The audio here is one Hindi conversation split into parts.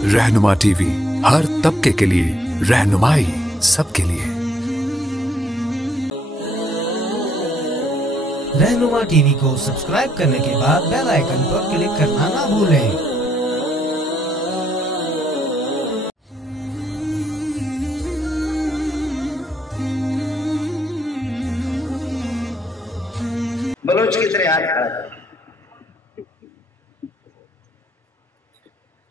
रहनुमा टीवी, हर तबके के लिए रहनुमाई सबके लिए। रहनुमा टीवी को सब्सक्राइब करने के बाद बेल आइकन पर क्लिक करना ना भूलें। बलोच की तरह हाथ खड़ा कर।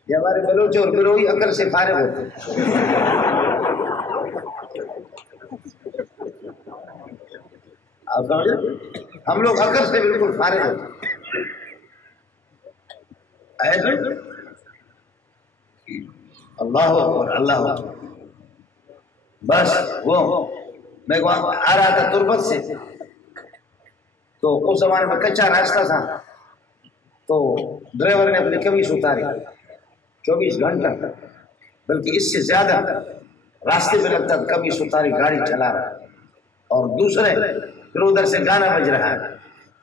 ये हमारे बलोच और बिरोही अकल से फारिग होते हैं। आप समझे? हम लोग अकल से बिल्कुल फारिग होते हैं। ऐसे अल्लाह और अल्लाह बस वो मैं आ रहा था तुर्बत से, तो उस जमाने में कच्चा रास्ता था, तो ड्राइवर ने अपनी कमीज उतारी 24 घंटा, बल्कि इससे ज्यादा रास्ते पे लगता कमीज उतारी गाड़ी चला रहा, और दूसरे फिर उधर से गाना बज रहा है,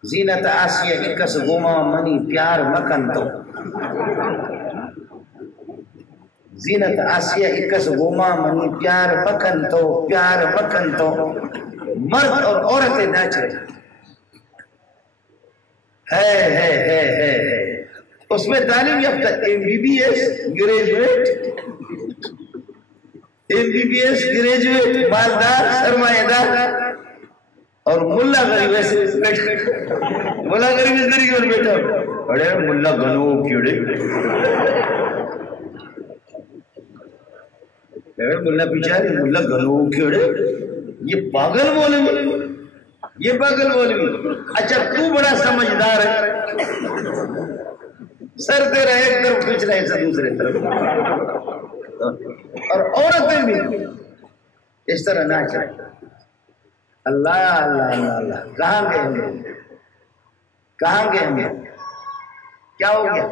जीनत आसिया इक्कस गुमा मनी प्यार मकन तो, जीनत आसिया इक्कस गुमा मनी प्यार मकन तो, प्यार मकन तो। मर्द और औरतें नाच रहे है। उसमें तालीम याफ्ता MBBS ग्रेजुएट मालदार सरमाएदार और मुल्ला गरीब ऐसे मुल्ला गरीब इस तरीके पर बैठा, अरे मुल्ला गनो कीड़े, मुल्ला पिछाड़ी मुल्ला गनो कीड़े, ये पागल मौलवी। अच्छा तू बड़ा समझदार है, सर तेरा एक तरफ पिछला हिस्सा दूसरे तरफ, और औरतें भी इस तरह नाच रहे। अल्लाह अल्लाह अल्लाह अल्लाह, कहाँ गए हम, क्या हो गया?